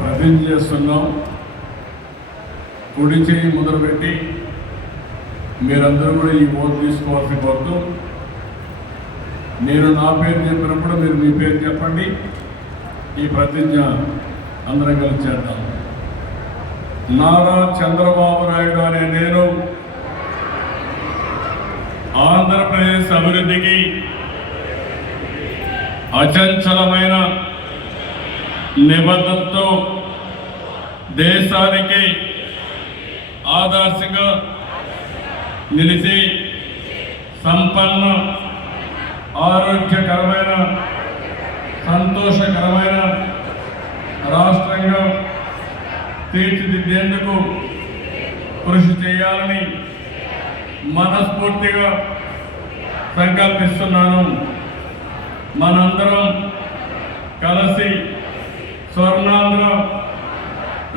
ప్రతిజ్ఞ చేస్తున్నాం. కుడి చేయి మొదలుపెట్టి మీరందరూ కూడా ఈ ఓటు తీసుకోవాల్సి కోరుతూ నేను నా పేరు చెప్పినప్పుడు మీరు మీ పేరు చెప్పండి. ఈ ప్రతిజ్ఞ అందరం కలిసి చేద్దాం. నారా చంద్రబాబు నాయుడు అనే నేను ఆంధ్రప్రదేశ్ అభివృద్ధికి అచంచలమైన నిబంధనతో దేశానికి ఆదర్శంగా నిలిచి సంపన్న ఆరోగ్యకరమైన సంతోషకరమైన రాష్ట్రంగా తీర్చిదిద్దేందుకు కృషి చేయాలని మనస్ఫూర్తిగా సంకల్పిస్తున్నాను. మనందరం కలిసి స్వర్ణాంధ్ర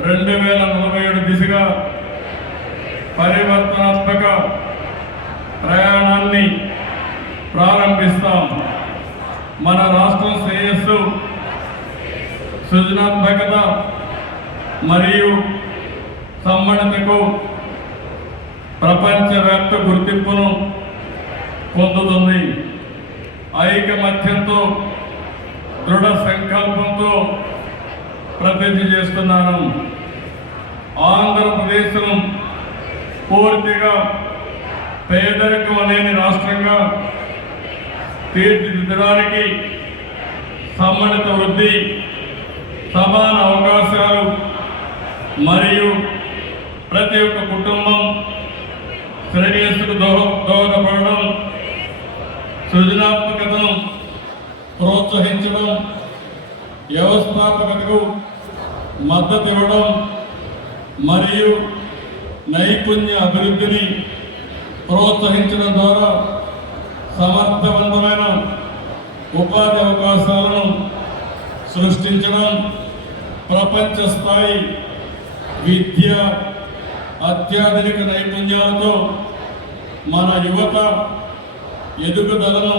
రెండు వేల నలభై ఏడు దిశగా పరివర్తనాత్మక ప్రయాణాన్ని ప్రారంభిస్తాం. మన రాష్ట్ర శ్రేయస్సు సృజనాత్మకత మరియు సమ్మణతకు ప్రపంచవ్యాప్త గుర్తింపును పొందుతుంది. ఐకమత్యంతో దృఢ సంకల్పంతో ప్రతిజ్ఞ చేస్తున్నాను. ఆంధ్రప్రదేశ్ను పూర్తిగా పేదరికం లేని రాష్ట్రంగా తీర్చిదిద్దడానికి సమ్మణిత వృద్ధి సమాన అవకాశాలు మరియు ప్రతి ఒక్క కుటుంబం శ్రేయస్సుకు దోహ దోహదపడడం సృజనాత్మకతను ప్రోత్సహించడం వ్యవస్థాపకతకు మద్దతు ఇవ్వడం మరియు నైపుణ్య అభివృద్ధిని ప్రోత్సహించడం ద్వారా సమర్థవంతమైన ఉపాధి అవకాశాలను సృష్టించడం ప్రపంచ స్థాయి విద్య అత్యాధునిక నైపుణ్యాలతో మన యువత ఎదుగుదలను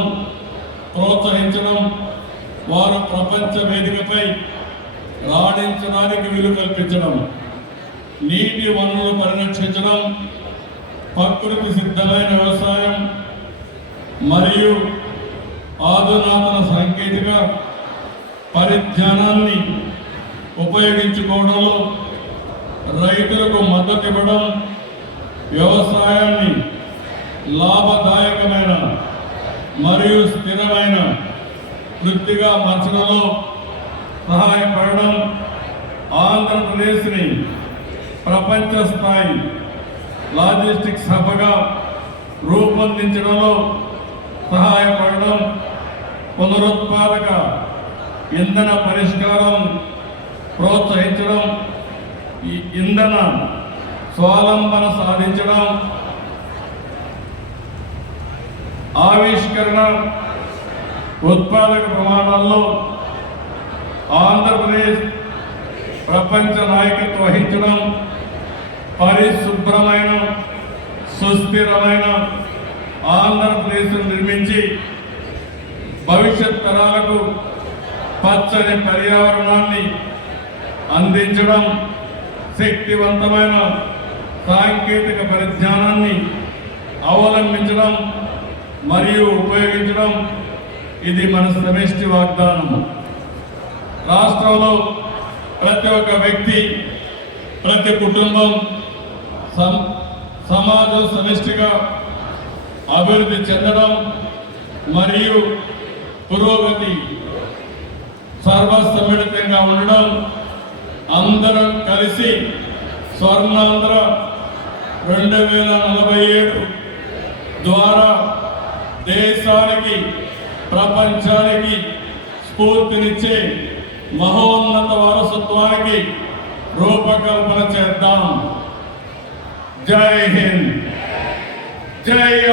ప్రోత్సహించడం వారు ప్రపంచ వేదికపై రాణించడానికి వీలు కల్పించడం నీటి వనరులు పరిరక్షించడం ప్రకృతి సిద్ధమైన వ్యవసాయం మరియు ఆధునాతన సాంకేతిక పరిజ్ఞానాన్ని ఉపయోగించుకోవడంలో రైతులకు మద్దతు ఇవ్వడం వ్యవసాయాన్ని లాభదాయకమైన మరియు స్థిరమైన వృత్తిగా మార్చడంలో సహాయపడడం ఆంధ్రప్రదేశ్ని ప్రపంచ స్థాయి లాజిస్టిక్స్ హబ్గా రూపొందించడంలో సహాయపడడం పునరుత్పాదక ఇంధన పరిష్కారం ప్రోత్సహించడం ఈ ఇంధన స్వావలంబన సాధించడం ఆవిష్కరణ ఉత్పాదక ప్రమాణాల్లో ఆంధ్రప్రదేశ్ ప్రపంచ నాయకత్వం వహించడం పరిశుభ్రమైన సుస్థిరమైన ఆంధ్రప్రదేశ్ నిర్మించి భవిష్యత్ తరాలకు పచ్చని పర్యావరణాన్ని అందించడం శక్తివంతమైన సాంకేతిక పరిజ్ఞానాన్ని అవలంబించడం మరియు ఉపయోగించడం ఇది మన సమిష్టి వాగ్దానం రాష్ట్రంలో ప్రతి ఒక్క వ్యక్తి ప్రతి కుటుంబం సం- సమాజం సమిష్టిగా అభివృద్ధి చెందడం మరియు పురోగతి సర్వసమ్మిళితంగా ఉండడం అందరం కలిసి స్వర్ణాంధ్ర రెండు వేల నలభై ఏడు ద్వారా దేశానికి ప్రపంచానికి స్ఫూర్తినిచ్చే మహోన్నత వారసత్వానికి రూపకల్పన చేద్దాం. జై హింద్. జై